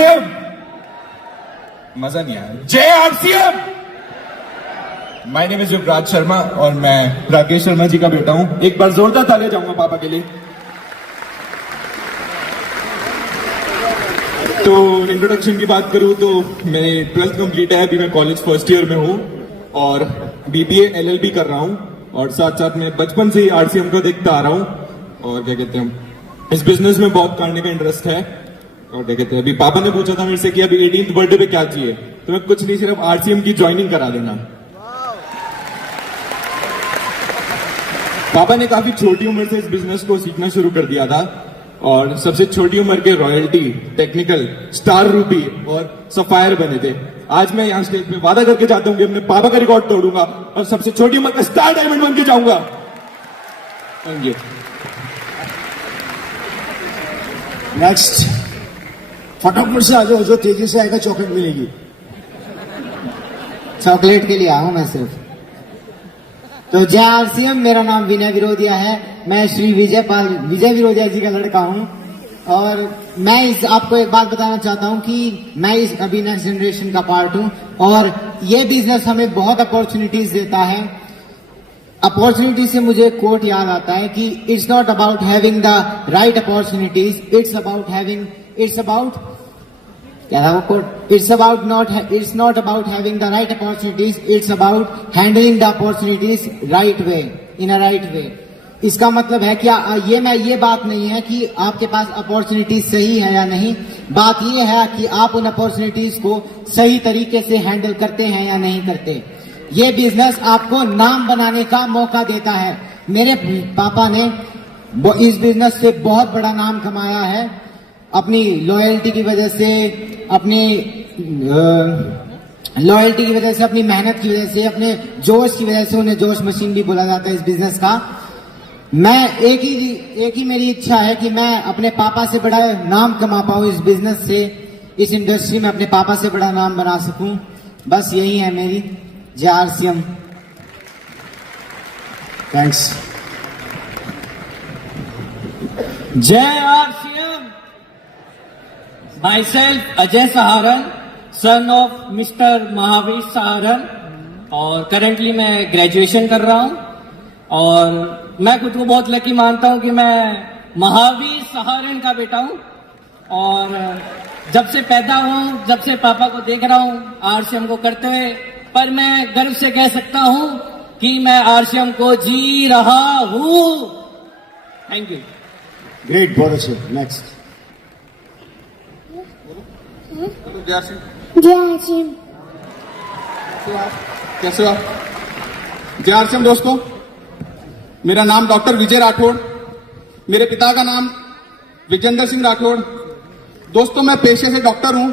RCM, मजा नहीं आया। जय आरसीएम। माय नेम इज युवराज शर्मा और मैं राकेश शर्मा जी का बेटा हूं। एक बार जोरदार तालियां जाऊंगा पापा के लिए। तो इंट्रोडक्शन की बात करूं तो मेरी 12th कंप्लीट है, अभी मैं कॉलेज फर्स्ट ईयर में हूं और बीबीए एलएलबी कर रहा हूं और साथ साथ मैं बचपन से ही आरसीएम को देखता आ रहा हूं और क्या कहते हैं, इस बिजनेस में बहुत करने का इंटरेस्ट है। और क्या कहते हैं, अभी पापा ने पूछा था मेरे से कि अभी 18th बर्थडे पे क्या चाहिए, तो मैं कुछ नहीं, सिर्फ आरसीएम की ज्वाइनिंग करा देना। पापा ने काफी छोटी उम्र से इस बिजनेस को सीखना शुरू कर दिया था और सबसे छोटी उम्र के रॉयल्टी, टेक्निकल, स्टार रूबी और सफायर बने थे। आज मैं यहाँ स्टेज पे वादा करके जाता हूँ कि अपने पापा का रिकॉर्ड तोड़ूंगा और सबसे छोटी उम्र का स्टार डायमंड बन के जाऊंगा। Thank you. नेक्स्ट, फटाफट से आ जाओ, जो तेजी से आएगा चॉकलेट मिलेगी। चॉकलेट के लिए आऊं मैं सिर्फ। तो जय आरसीएम, मेरा नाम विनय विरोधिया है। मैं श्री विजय विरोधिया जी का लड़का हूं और मैं आपको एक बात बताना चाहता हूं कि मैं इस अभी नेक्स्ट जनरेशन का पार्ट हूं और ये बिजनेस हमें बहुत अपॉर्चुनिटीज देता है। अपॉर्चुनिटी से मुझे कोट याद आता है कि it's not about having the right opportunities, it's about not about having the right opportunities, it's about handling the opportunities right way, in a right way. इसका मतलब है क्या, ये बात नहीं है कि आपके पास अपॉर्चुनिटीज सही है या नहीं, बात ये है कि आप उन अपॉर्चुनिटीज को सही तरीके से हैंडल करते हैं या नहीं करते। ये बिजनेस आपको नाम बनाने का मौका देता है। मेरे पापा ने इस बिजनेस से बहुत बड़ा नाम कमाया है, अपनी लॉयल्टी की वजह से, अपनी मेहनत की वजह से, अपने जोश की वजह से। उन्हें जोश मशीन भी बोला जाता है इस बिजनेस का। मैं एक ही मेरी इच्छा है कि मैं अपने पापा से बड़ा नाम कमा पाऊं इस बिजनेस से, इस इंडस्ट्री में अपने पापा से बड़ा नाम बना सकूं। बस यही है मेरी। जय आरसीएम। थैंक्स। जय RCM. Myself Ajay Saharan, son of mister Mahavir Saharan और करंटली मैं ग्रेजुएशन कर रहा हूं और मैं खुद को बहुत लकी मानता हूं कि मैं महावीर सहारन का बेटा हूं और जब से पैदा हूं, जब से पापा को देख रहा हूं आरसीएम को करते हुए, पर मैं गर्व से कह सकता हूं कि मैं आरसीएम को जी रहा हूं। Thank you. ग्रेट, बहुत अच्छे। नेक्स्ट। जय आरसीएम। कैसे हो आप? जय आरसीएम दोस्तों, मेरा नाम डॉक्टर विजय राठौड़, मेरे पिता का नाम विजेंद्र सिंह राठौड़। दोस्तों, मैं पेशे से डॉक्टर हूं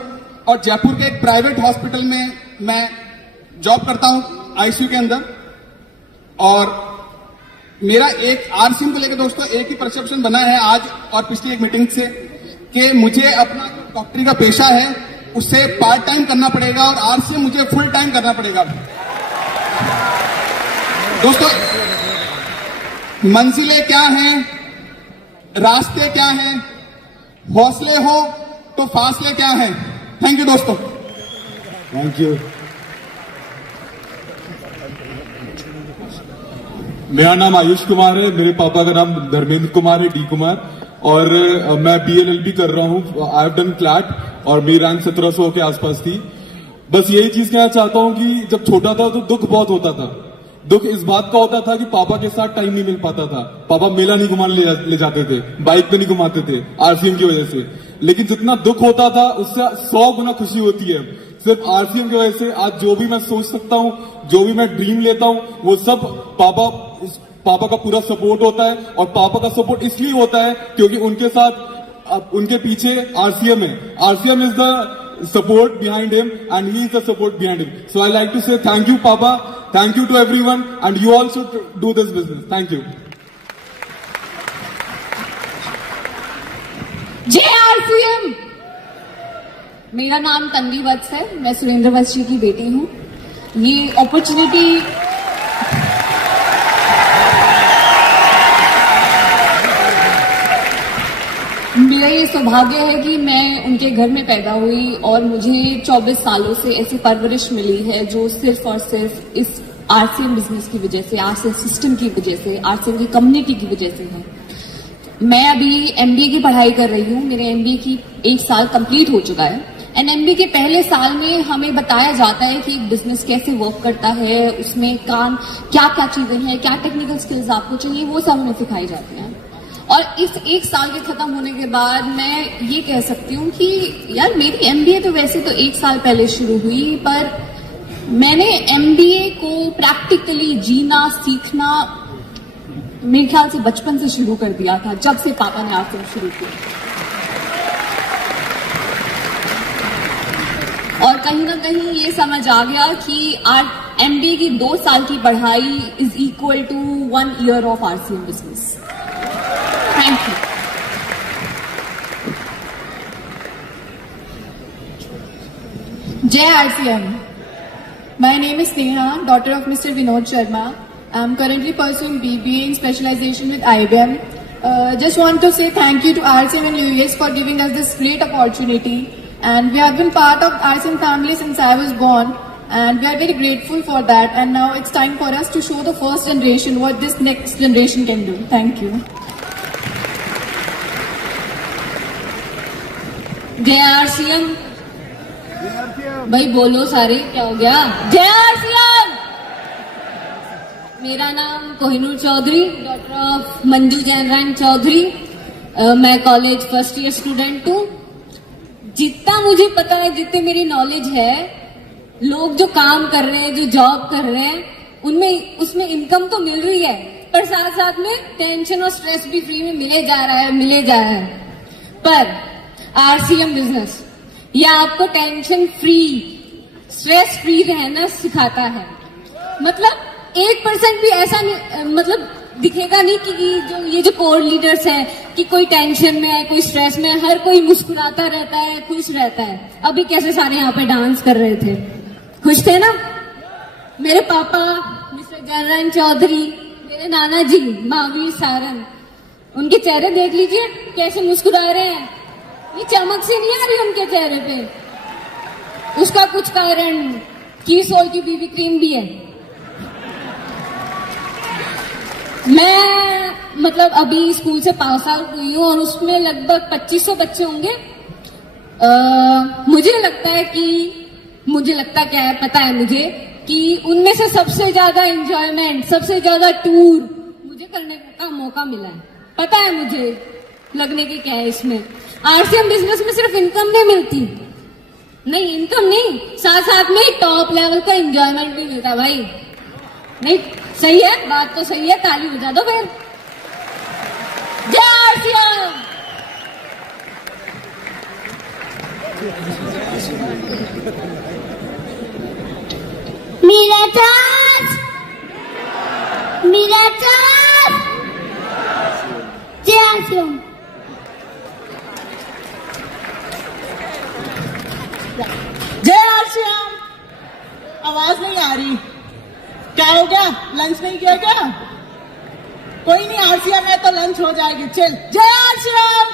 और जयपुर के एक प्राइवेट हॉस्पिटल में मैं जॉब करता हूं, आईसीयू के अंदर। और मेरा एक आरसीएम को लेकर दोस्तों एक ही परसेप्शन बना है आज और पिछली एक मीटिंग से कि मुझे अपना डॉक्टरी का पेशा है उससे पार्ट टाइम करना पड़ेगा और आरसीएम मुझे फुल टाइम करना पड़ेगा। दोस्तों, मंजिलें क्या हैं, रास्ते क्या हैं, हौसले हो तो फासले क्या हैं। थैंक यू दोस्तों। Thank you. मेरा नाम आयुष कुमार है, मेरे पापा का नाम धर्मेंद्र कुमार है, डी कुमार, और मैं बीएलएलबी कर रहा हूँ। आई हैव डन क्लैट और मेरी रैंक 1700 के आसपास थी। बस यही चीज कहना चाहता हूँ कि जब छोटा था तो दुख बहुत होता था। दुख इस बात का होता था कि पापा के साथ टाइम नहीं मिल पाता था, पापा मेला नहीं घुमाने ले जाते थे, बाइक पे नहीं घुमाते थे आरसीएम की वजह से। लेकिन जितना दुख होता था उससे 100 गुना खुशी होती है सिर्फ आरसीएम की वजह से। आज जो भी मैं सोच सकता हूँ, जो भी मैं ड्रीम लेता हूँ, वो सब पापा का पूरा सपोर्ट होता है। और पापा का सपोर्ट इसलिए होता है क्योंकि उनके साथ, उनके पीछे आरसीएम है। RCM is the support behind him and he is the support behind him. So I like to say thank you Papa, thank you to everyone and you also do this business. Thank you. जय RCM. मेरा नाम तन्वी वत्स है, मैं सुरेंद्र वत्स जी की बेटी हूँ। ये opportunity मेरा ये सौभाग्य है कि मैं इनके घर में पैदा हुई और मुझे 24 सालों से ऐसी परवरिश मिली है जो सिर्फ और सिर्फ इस आरसीएम बिजनेस की वजह से, आरसीएम सिस्टम की वजह से, आरसीएम की कम्युनिटी की वजह से है। मैं अभी एमबीए की पढ़ाई कर रही हूँ। मेरे एमबीए की 1 साल कंप्लीट हो चुका है एंड एमबीए के पहले साल में हमें बताया जाता है कि एक बिजनेस कैसे वर्क करता है, उसमें क्या क्या चीजें हैं, क्या टेक्निकल स्किल्स आपको चाहिए, वो सब हमें सिखाई जाती हैं। और इस 1 साल के खत्म होने के बाद मैं ये कह सकती हूँ कि यार मेरी एमबीए तो वैसे तो 1 साल पहले शुरू हुई, पर मैंने एमबीए को प्रैक्टिकली जीना सीखना मेरे ख्याल से बचपन से शुरू कर दिया था, जब से पापा ने आरसीएम शुरू किया। और कहीं ना कहीं ये समझ आ गया कि एमबीए की 2 साल की पढ़ाई is equal to 1 year of RCM business. Thank you. Jai RCM. My name is Sneha, daughter of Mr. Vinod Sharma. I am currently pursuing BBA in specialization with IBM. Just want to say thank you to RCM and UES for giving us this great opportunity. And we have been part of RCM family since I was born. And we are very grateful for that. And now it's time for us to show the first generation what this next generation can do. Thank you. जय RCM. भाई बोलो सारे, क्या हो गया? जय RCM. मेरा नाम कोहिनूर चौधरी, डॉटर ऑफ मंजू जैन चौधरी। मैं कॉलेज फर्स्ट ईयर स्टूडेंट हूँ। जितना मुझे पता है, जितनी मेरी नॉलेज है, लोग जो काम कर रहे हैं, जो जॉब कर रहे हैं, उनमें उसमें इनकम तो मिल रही है, पर साथ साथ में टेंशन और स्ट्रेस भी फ्री में मिले जा रहा है। पर आरसीएम बिजनेस ये आपको टेंशन फ्री, स्ट्रेस फ्री रहना सिखाता है। मतलब 1% भी ऐसा नहीं, मतलब दिखेगा नहीं कि ये जो कोर लीडर्स है कि कोई टेंशन में है, कोई स्ट्रेस में है, हर कोई मुस्कुराता रहता है, खुश रहता है। अभी कैसे सारे यहाँ पे डांस कर रहे थे, खुश थे ना? मेरे पापा मिस्टर जयराम चौधरी, मेरे नाना जी महावीर सारन, उनके चेहरे देख लीजिए कैसे मुस्कुरा रहे हैं। ये चमक से नहीं आ रही उनके चेहरे पे। उसका कुछ कारण कीसोल की बीबी क्रीम भी है। मैं मतलब अभी स्कूल से पास आउट हुई हूँ और उसमें लगभग 2500 बच्चे होंगे। मुझे लगता क्या है, पता है मुझे कि उनमें से सबसे ज्यादा एंजॉयमेंट, सबसे ज्यादा टूर मुझे करने का मौका मिला है। पता है मुझे लगने की क्या है इसमें। आरसीएम बिजनेस में सिर्फ इनकम नहीं मिलती, नहीं इनकम नहीं, साथ साथ में टॉप लेवल का एंजॉयमेंट भी मिलता है भाई। नहीं सही है, बात तो सही है, ताली बजा दो फिर। जय आरसीएम। मेरा चार्ज, मेरा चार्ज। जय आरसीएम। जय आरसीएम। आवाज नहीं आ रही, क्या हो गया? लंच नहीं किया क्या? कोई नहीं, आरसीएम है तो लंच हो जाएगी। चल, जय आरसीएम।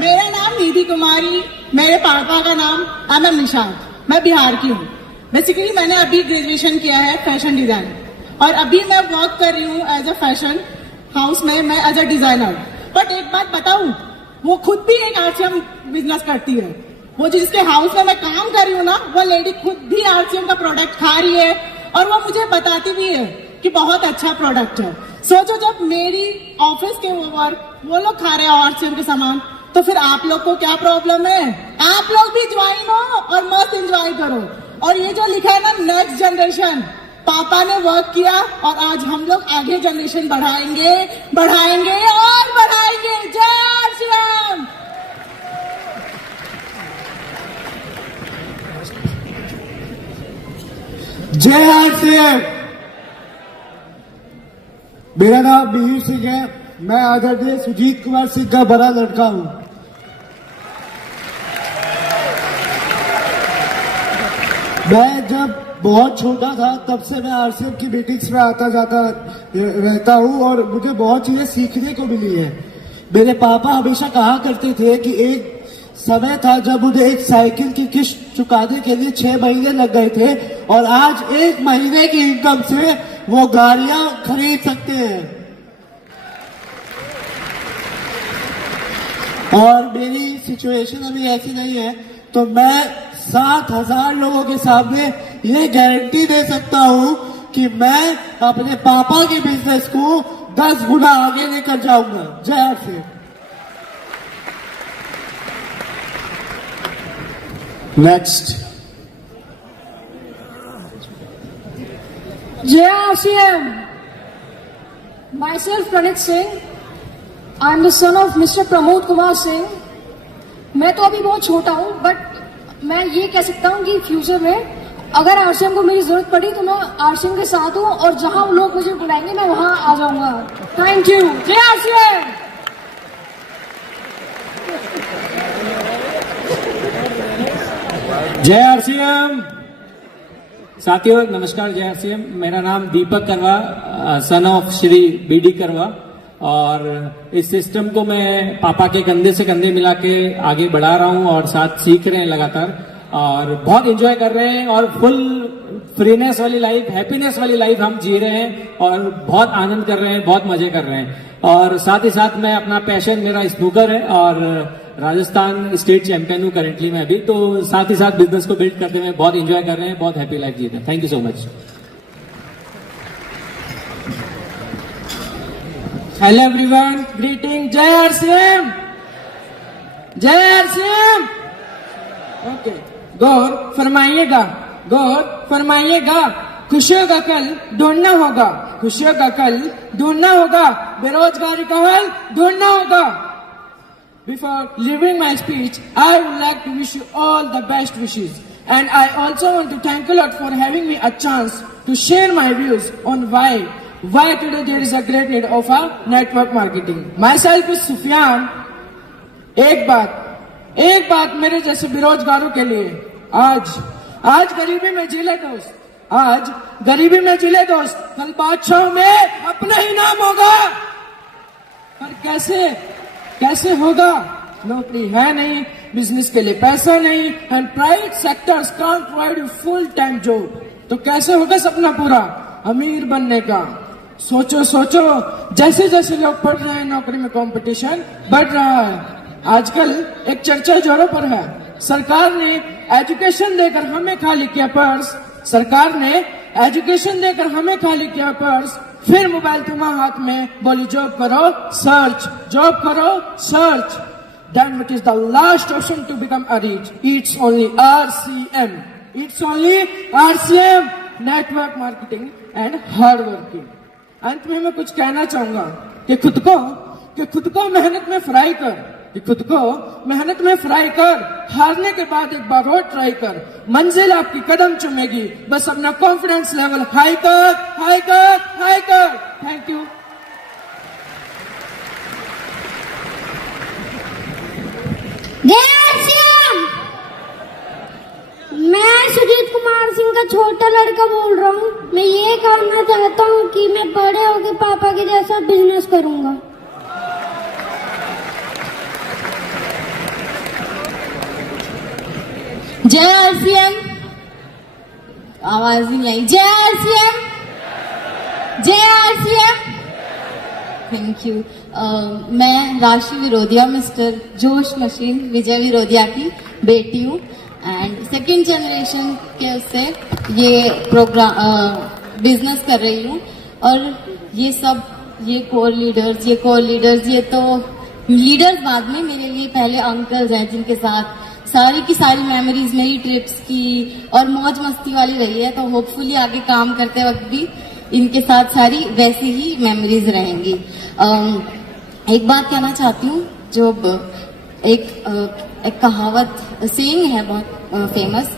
मेरा नाम निधि कुमारी, मेरे पापा का नाम एमएम निशांत, मैं बिहार की हूँ। बेसिकली मैंने अभी ग्रेजुएशन किया है फैशन डिजाइन और अभी मैं वर्क कर रही हूँ एज अ फैशन हाउस में, मैं एज अ डिजाइनर। बट एक बात बताऊं, वो खुद भी एक आरसीएम बिजनेस करती है। वो जिसके हाउस में मैं काम कर रही हूँ ना, वो लेडी खुद भी आरसीएम का प्रोडक्ट खा रही है और वो मुझे बताती भी है कि बहुत अच्छा प्रोडक्ट है। सोचो जब मेरी ऑफिस के वो लोग खा रहे हैं आरसीएम के सामान, तो फिर आप लोग को क्या प्रॉब्लम है? आप लोग भी ज्वाइन हो और मस्त एंजॉय करो। और ये जो लिखा है ना नेक्स्ट जनरेशन, पापा ने वर्क किया और आज हम लोग आगे जनरेशन बढ़ाएंगे और बढ़ाएंगे। जय आरसीएम। जय आरसीएम। मेरा नाम मिहिर सिंह है, मैं आदरणीय सुजीत कुमार सिंह का बड़ा लड़का हूं। मैं जब बहुत छोटा था तब से मैं आरसीएम की मीटिंग्स में आता जाता रहता हूं और मुझे बहुत चीजें सीखने को मिली है। मेरे पापा हमेशा कहा करते थे कि एक समय था जब उन्हें एक साइकिल की किस्त चुकाने के लिए 6 महीने लग गए थे, और आज 1 महीने की इनकम से वो गाड़ियां खरीद सकते हैं। और मेरी सिचुएशन अभी ऐसी नहीं है, तो मैं 7,000 लोगों के सामने ये गारंटी दे सकता हूं कि मैं अपने पापा के बिजनेस को 10 गुना आगे लेकर जाऊंगा। जय आरसीएम। नेक्स्ट। जय RCM. Myself Pranit Singh. I am the son of Mr. Pramod Kumar Singh. मैं तो अभी बहुत छोटा हूँ, बट मैं ये कह सकता हूँ कि फ्यूचर में अगर आरसीएम को मेरी जरूरत पड़ी तो मैं आरसीएम के साथ हूँ, और जहां लोग मुझे बुलाएंगे मैं वहां आ जाऊंगा। Thank you. जय आरसीएम। जय आरसीएम। साथियों नमस्कार, जय आरसीएम। मेरा नाम दीपक करवा, सन ऑफ श्री बीडी करवा, और इस सिस्टम को मैं पापा के कंधे से कंधे मिला के आगे बढ़ा रहा हूं और साथ सीख रहे हैं लगातार, और बहुत एंजॉय कर रहे हैं, और फुल फ्रीनेस वाली लाइफ, हैप्पीनेस वाली लाइफ हम जी रहे हैं, और बहुत आनंद कर रहे हैं, बहुत मजे कर रहे हैं। और साथ ही साथ मैं अपना पैशन मेरा स्नूकर है, और राजस्थान स्टेट चैंपियन हूँ करेंटली मैं अभी, तो साथ ही साथ बिजनेस को बिल्ड करते हुए बहुत एंजॉय कर रहे हैं, बहुत हैप्पी लाइफ जी रहे हैं। Thank you so much. Hello everyone, greeting. जय आरसीएम। जय आरसीएम। ओके, गौर फरमाइएगा, गौर फरमाइएगा। खुशियों का कल ढूंढना होगा, खुशियों का कल ढूंढना होगा, बेरोजगारी का हल ढूंढना होगा। Before leaving my speech, I would like to wish you all the best wishes, and I also want to thank you a lot for having me a chance to share my views on why today there is a great need of a network marketing. Myself is Sufyan. एक बात मेरे जैसे बेरोजगारों के लिए, आज गरीबी में जिले दोस्त, आज गरीबी में जिले दोस्त, कल बादशाह में अपना ही नाम होगा। पर कैसे होगा? नौकरी है नहीं, बिजनेस के लिए पैसा नहीं, and private sectors can't provide you full time job. तो कैसे होगा सपना पूरा अमीर बनने का? सोचो, जैसे जैसे लोग पढ़ रहे हैं नौकरी में कंपटीशन बढ़ रहा है। आजकल एक चर्चा जोरों पर है, सरकार ने एजुकेशन देकर हमें खाली किया पर्स, सरकार ने एजुकेशन देकर हमें खाली किया पर्स, फिर मोबाइल तुम्हारे हाथ में, बोली जॉब करो सर्च, जॉब करो search. Then it is the last option to become a rich. It's only RCM. It's only RCM, network marketing and hard working. अंत में मैं कुछ कहना चाहूंगा कि खुद को मेहनत में फ्राई कर, कि खुद को मेहनत में फ्राई कर, हारने के बाद एक बार और ट्राई कर, मंजिल आपकी कदम चूमेगी, बस अपना कॉन्फिडेंस लेवल हाई कर। Thank you. मैं सुजीत कुमार सिंह का छोटा लड़का बोल रहा हूँ। मैं ये कहना चाहता हूँ कि मैं बड़े होकर पापा के जैसा बिजनेस करूंगा। जय आरसीएम। आवाज नहीं आई। जय आरसीएम। जय आरसीएम। Thank you. मैं राशि विरोधिया, मिस्टर जोश मशीन विजय विरोधिया की बेटी हूँ, एंड सेकेंड जनरेशन के उससे ये प्रोग्राम बिजनेस कर रही हूँ। और ये कोर लीडर्स, ये तो लीडर्स बाद में, मेरे लिए पहले अंकल्स हैं जिनके साथ सारी की सारी मेमोरीज मेरी ट्रिप्स की और मौज मस्ती वाली रही है। तो होपफुली आगे काम करते वक्त भी इनके साथ सारी वैसी ही मेमोरीज रहेंगी। एक बात कहना चाहती हूँ, जो एक कहावत सेइंग है बहुत फेमस,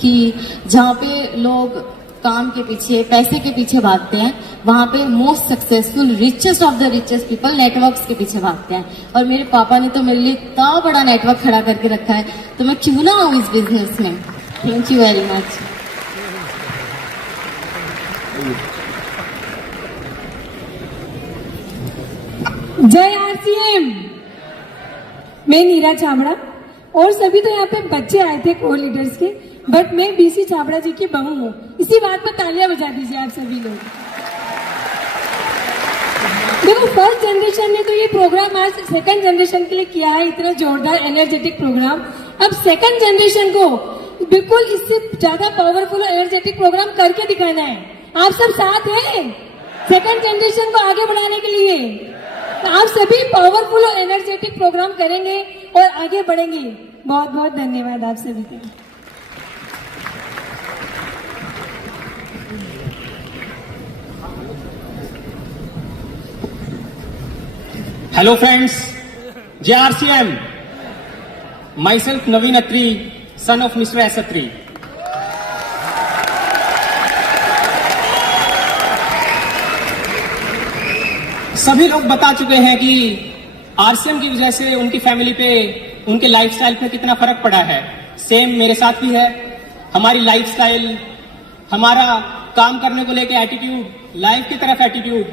कि जहाँ पे लोग काम के पीछे, पैसे के पीछे भागते हैं, वहां पे most successful, richest of the richest people networks के पीछे भागते हैं। और मेरे पापा ने तो मेरे लिए इतना बड़ा नेटवर्क खड़ा करके रखा है, तो मैं क्यों ना हूँ इस बिजनेस में। Thank you very much. जय आरसीएम। मैं नीरा चावड़ा, और सभी तो यहाँ पे बच्चे आए थे कोर लीडर्स के, बट मैं बीसी छाबड़ा जी की बहू हूँ। इसी बात पर तालियां बजा दीजिए आप सभी लोग। देखो फर्स्ट जनरेशन ने तो ये प्रोग्राम आज सेकंड जनरेशन के लिए किया है, इतना जोरदार एनर्जेटिक प्रोग्राम। अब सेकंड जनरेशन को बिल्कुल इससे ज्यादा पावरफुल और एनर्जेटिक प्रोग्राम करके दिखाना है। आप सब साथ हैं सेकंड जनरेशन को आगे बढ़ाने के लिए? तो आप सभी पावरफुल और एनर्जेटिक प्रोग्राम करेंगे और आगे बढ़ेंगे। बहुत बहुत धन्यवाद आप सभी का। Hello friends, JRCM, myself Naveen Atri, son of Mr. S. Atri. सभी लोग बता चुके हैं कि आरसीएम की वजह से उनकी फैमिली पे, उनके लाइफस्टाइल पे कितना फर्क पड़ा है। सेम मेरे साथ भी है। हमारी लाइफस्टाइल, हमारा काम करने को लेके एटीट्यूड, लाइफ की तरफ एटीट्यूड,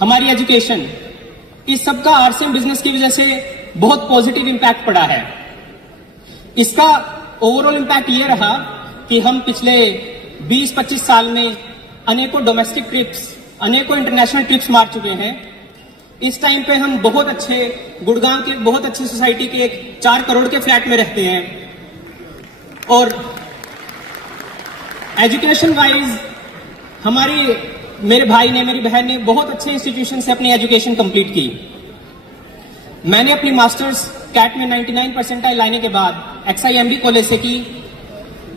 हमारी एजुकेशन, इस सब का आरसीएम बिजनेस की वजह से बहुत पॉजिटिव इंपैक्ट पड़ा है। इसका ओवरऑल इंपैक्ट ये रहा कि हम पिछले 20-25 साल में अनेकों डोमेस्टिक ट्रिप्स, अनेकों इंटरनेशनल ट्रिप्स मार चुके हैं। इस टाइम पे हम बहुत अच्छे गुड़गांव के बहुत अच्छी सोसाइटी के 4 करोड़ के फ्लैट में रहते हैं और एजुकेशन वाइज मेरे भाई ने, मेरी बहन ने बहुत अच्छे इंस्टीट्यूशन से अपनी एजुकेशन कंप्लीट की। मैंने अपनी मास्टर्स कैट में 99 परसेंटाइल लाने के बाद XIMD कॉलेज से की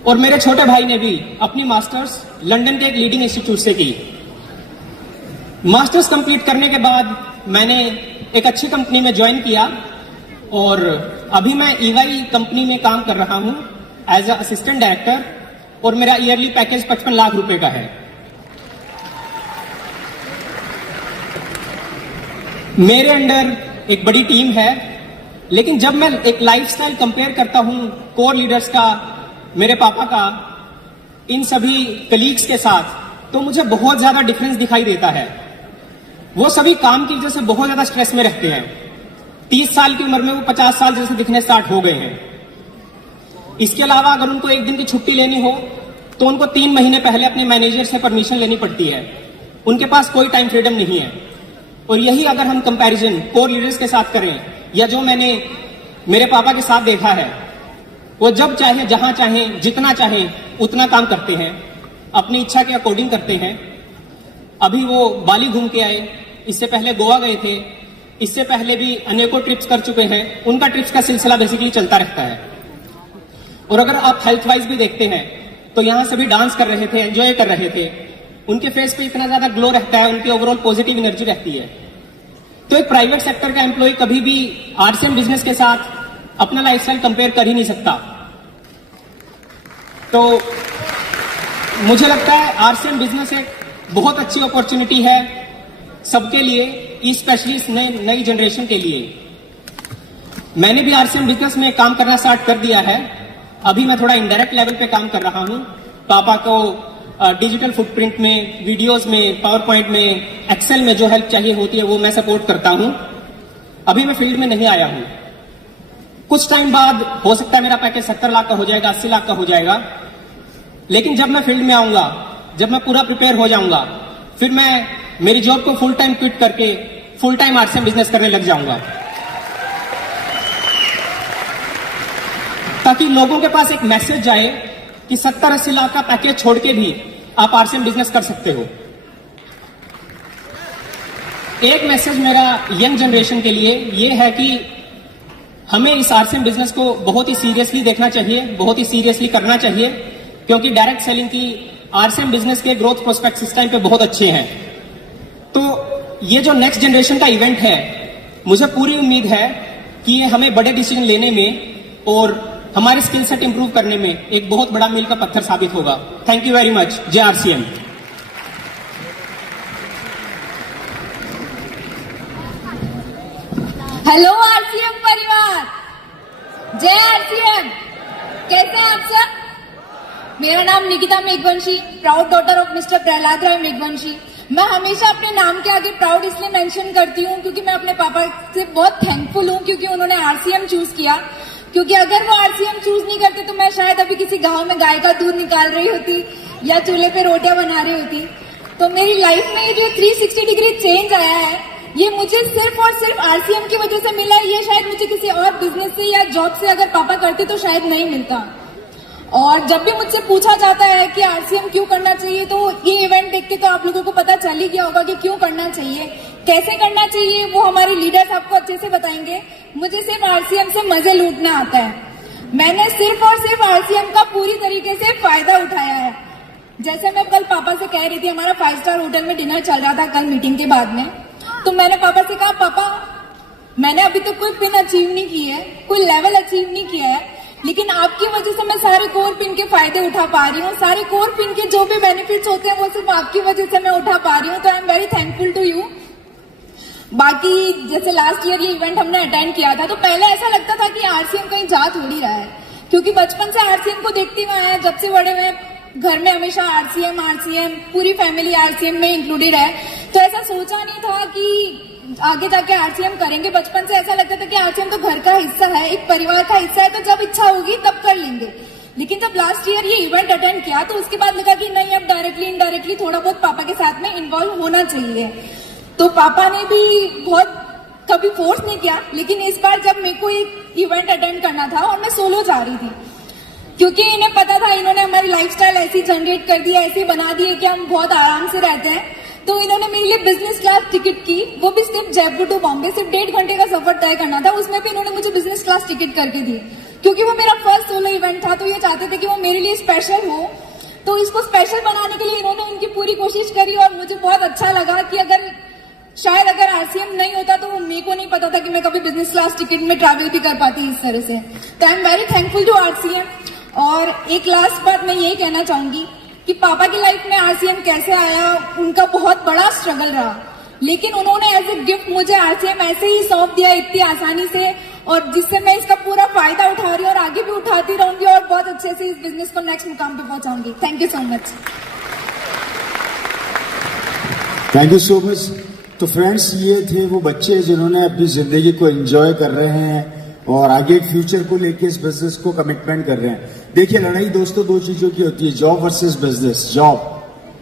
और मेरे छोटे भाई ने भी अपनी मास्टर्स लंदन के एक लीडिंग इंस्टीट्यूट से की। मास्टर्स कंप्लीट करने के बाद मैंने एक अच्छी कंपनी में ज्वाइन किया और अभी मैं EY कंपनी में काम कर रहा हूं एज अ असिस्टेंट डायरेक्टर और मेरा ईयरली पैकेज 55 लाख रुपए का है। मेरे अंडर एक बड़ी टीम है, लेकिन जब मैं एक लाइफस्टाइल कंपेयर करता हूं कोर लीडर्स का, मेरे पापा का, इन सभी कलीग्स के साथ, तो मुझे बहुत ज्यादा डिफरेंस दिखाई देता है। वो सभी काम की वजह से बहुत ज्यादा स्ट्रेस में रहते हैं। 30 साल की उम्र में वो 50 साल जैसे दिखने स्टार्ट हो गए हैं। इसके अलावा अगर उनको एक दिन की छुट्टी लेनी हो तो उनको 3 महीने पहले अपने मैनेजर से परमिशन लेनी पड़ती है। उनके पास कोई टाइम फ्रीडम नहीं है। और यही अगर हम कंपैरिजन कोर लीडर्स के साथ करें या जो मैंने मेरे पापा के साथ देखा है, वो जब चाहे, जहां चाहे, जितना चाहे उतना काम करते हैं, अपनी इच्छा के अकॉर्डिंग करते हैं। अभी वो बाली घूम के आए, इससे पहले गोवा गए थे, इससे पहले भी अनेकों ट्रिप्स कर चुके हैं। उनका ट्रिप्स का सिलसिला बेसिकली चलता रहता है। और अगर आप हेल्थ वाइज भी देखते हैं तो यहां सभी डांस कर रहे थे, एंजॉय कर रहे थे। उनके फेस पे इतना ज्यादा ग्लो रहता है, उनकी ओवरऑल पॉजिटिव एनर्जी रहती है। तो एक प्राइवेट सेक्टर का एम्प्लॉय कभी भी आरसीएम बिजनेस के साथ अपना लाइफस्टाइल कंपेयर कर ही नहीं सकता। तो मुझे लगता है आरसीएम बिजनेस एक बहुत अच्छी अपॉर्चुनिटी है सबके लिए, स्पेशली नई जनरेशन के लिए। मैंने भी आरसीएम बिजनेस में काम करना स्टार्ट कर दिया है। अभी मैं थोड़ा इनडायरेक्ट लेवल पे काम कर रहा हूं। पापा को डिजिटल फुटप्रिंट में, वीडियोस में, पावर पॉइंट में, एक्सेल में जो हेल्प चाहिए होती है वो मैं सपोर्ट करता हूं। अभी मैं फील्ड में नहीं आया हूं। कुछ टाइम बाद हो सकता है मेरा पैकेज 70 लाख का हो जाएगा, 80 लाख का हो जाएगा। लेकिन जब मैं फील्ड में आऊंगा, जब मैं पूरा प्रिपेयर हो जाऊंगा, फिर मैं मेरी जॉब को फुल टाइम क्विट करके फुल टाइम आरसीएम बिजनेस करने लग जाऊंगा, ताकि लोगों के पास एक मैसेज जाए कि 70-80 लाख का पैकेज छोड़ के भी आप आरसीएम बिजनेस कर सकते हो। एक मैसेज मेरा यंग जनरेशन के लिए ये है कि हमें इस आरसीएम बिजनेस को बहुत ही सीरियसली देखना चाहिए, बहुत ही सीरियसली करना चाहिए, क्योंकि डायरेक्ट सेलिंग की आरसीएम बिजनेस के ग्रोथ प्रोस्पेक्ट्स इस टाइम पे बहुत अच्छे हैं। तो ये जो नेक्स्ट जनरेशन का इवेंट है, मुझे पूरी उम्मीद है कि ये हमें बड़े डिसीजन लेने में और हमारे स्किल सेट इंप्रूव करने में एक बहुत बड़ा मील का पत्थर साबित होगा। Thank you very much. जय आरसीएम। हेलो आरसीएम परिवार, जय आरसीएम। कैसे हैं आप सब? मेरा नाम Nikita Meghvanshi, proud daughter of mister Prahlad Rai Meghvanshi. मैं हमेशा अपने नाम के आगे प्राउड इसलिए मेंशन करती हूँ क्योंकि मैं अपने पापा से बहुत थैंकफुल हूँ, क्योंकि उन्होंने आरसीएम चूज किया। क्योंकि अगर वो आरसीएम चूज नहीं करते तो मैं शायद अभी किसी गांव में गाय का दूध निकाल रही होती या चूल्हे पे रोटियां बना रही होती। तो मेरी लाइफ में ये जो 360 डिग्री चेंज आया है, ये मुझे सिर्फ और सिर्फ आरसीएम की वजह से मिला है। ये शायद मुझे किसी और बिजनेस से या जॉब से अगर पापा करते तो शायद नहीं मिलता। और जब भी मुझसे पूछा जाता है कि आरसीएम क्यों करना चाहिए, तो ये इवेंट देख के तो आप लोगों को पता चल ही गया होगा कि क्यों करना चाहिए, कैसे करना चाहिए, वो हमारे लीडर्स आपको अच्छे से बताएंगे। मुझे सिर्फ आरसीएम से मजे लूटना आता है। मैंने सिर्फ और सिर्फ आरसीएम का पूरी तरीके से फायदा उठाया है। जैसे मैं कल पापा से कह रही थी, हमारा 5 स्टार होटल में डिनर चल रहा था कल मीटिंग के बाद में, तो मैंने पापा से कहा, पापा मैंने अभी तक कोई पिन अचीव नहीं की है, कोई लेवल अचीव नहीं किया है, लेकिन आपकी वजह से मैं सारे कोर पिन के फायदे उठा पा रही हूँ। सारे कोर पिन के जो भी बेनिफिट्स होते हैं वो सिर्फ आपकी वजह से मैं उठा पा रही हूँ। तो I am very thankful to you. बाकी जैसे लास्ट ईयर ये इवेंट हमने अटेंड किया था, तो पहले ऐसा लगता था कि आरसीएम कहीं जा थोड़ी रहा है, क्योंकि बचपन से आरसीएम को देखते हुए आए, जब से बड़े हुए घर में हमेशा आरसीएम आरसीएम, पूरी फैमिली आरसीएम में इंक्लूडेड है। तो ऐसा सोचा नहीं था कि आगे जाके आरसीएम करेंगे। बचपन से ऐसा लगता था कि आरसीएम तो घर का हिस्सा है, एक परिवार का हिस्सा है, तो जब इच्छा होगी तब कर लेंगे। लेकिन जब लास्ट ईयर ये इवेंट अटेंड किया तो उसके बाद लगा कि नहीं, अब डायरेक्टली इनडायरेक्टली थोड़ा बहुत पापा के साथ में इन्वॉल्व होना चाहिए। तो पापा ने भी बहुत कभी फोर्स नहीं किया, लेकिन इस बार जब मेरे को एक इवेंट अटेंड करना था और मैं सोलो जा रही थी, क्योंकि इन्हें पता था, इन्होंने हमारी लाइफस्टाइल ऐसी जनरेट कर दी है, ऐसी बना दी है कि हम बहुत आराम से रहते हैं। तो इन्होंने मेरे लिए बिजनेस क्लास टिकट की, वो भी सिर्फ जयपुर टू बॉम्बे, सिर्फ 1.5 घंटे का सफर तय करना था। उसमें भी इन्होंने मुझे बिजनेस क्लास टिकट करके दी, क्योंकि वो मेरा फर्स्ट सोलो इवेंट था। तो ये चाहते थे कि वो मेरे लिए स्पेशल हो, तो इसको स्पेशल बनाने के लिए इन्होंने उनकी पूरी कोशिश करी। और मुझे बहुत अच्छा लगा कि शायद अगर आरसीएम नहीं होता तो मेरे को नहीं पता था कि मैं कभी बिजनेस क्लास टिकट में ट्रैवल भी कर पाती इस तरह से। तो I am very thankful to RCM. और एक लास्ट बात मैं यही कहना चाहूंगी कि पापा की लाइफ में आरसीएम कैसे आया, उनका बहुत बड़ा स्ट्रगल रहा, लेकिन उन्होंने एज ए गिफ्ट मुझे आरसीएम ऐसे ही सौंप दिया इतनी आसानी से, और जिससे मैं इसका पूरा फायदा उठा रही हूँ और आगे भी उठाती रहूंगी और बहुत अच्छे से इस बिजनेस को नेक्स्ट मुकाम पे पहुंचाऊंगी। Thank you so much. Thank you so much. तो फ्रेंड्स, ये थे वो बच्चे जिन्होंने अपनी जिंदगी को एंजॉय कर रहे हैं और आगे फ्यूचर को लेके इस बिजनेस को कमिटमेंट कर रहे हैं। देखिए, लड़ाई दोस्तों 2 चीजों की होती है, जॉब वर्सेस बिजनेस। जॉब,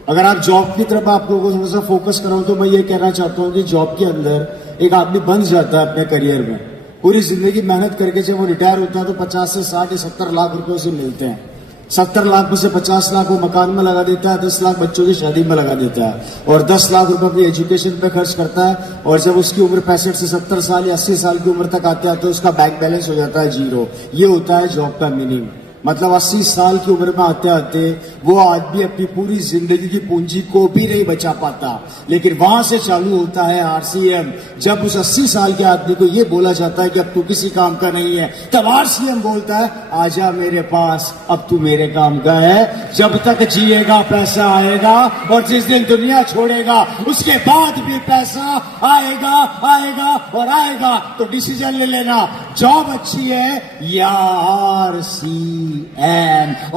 अगर आप जॉब की तरफ आप लोगों को थोड़ा सा फोकस कराओ तो मैं ये कहना चाहता हूँ कि जॉब के अंदर एक आदमी बंध जाता है अपने करियर में। पूरी जिंदगी मेहनत करके जब वो रिटायर होता है तो 50 से 60 या 70 लाख रुपए उसे मिलते हैं। 70 लाख में से 50 लाख वो मकान में लगा देता है, 10 लाख बच्चों की शादी में लगा देता है और 10 लाख रुपए अपनी एजुकेशन पे खर्च करता है। और जब उसकी उम्र 65 से 70 साल या 80 साल की उम्र तक आते आते उसका बैंक बैलेंस हो जाता है 0। ये होता है जॉब का मीनिंग। मतलब 80 साल की उम्र में आते आते वो आदमी अपनी पूरी जिंदगी की पूंजी को भी नहीं बचा पाता। लेकिन वहां से चालू होता है आरसीएम। जब उस 80 साल के आदमी को ये बोला जाता है कि अब तू किसी काम का नहीं है, तब आरसीएम बोलता है आजा मेरे पास, अब तू मेरे काम का है। जब तक जिएगा पैसा आएगा और जिस दिन दुनिया छोड़ेगा उसके बाद भी पैसा आएगा आएगा और आएगा। तो डिसीजन ले लेना, जॉब अच्छी है या आरसीएम।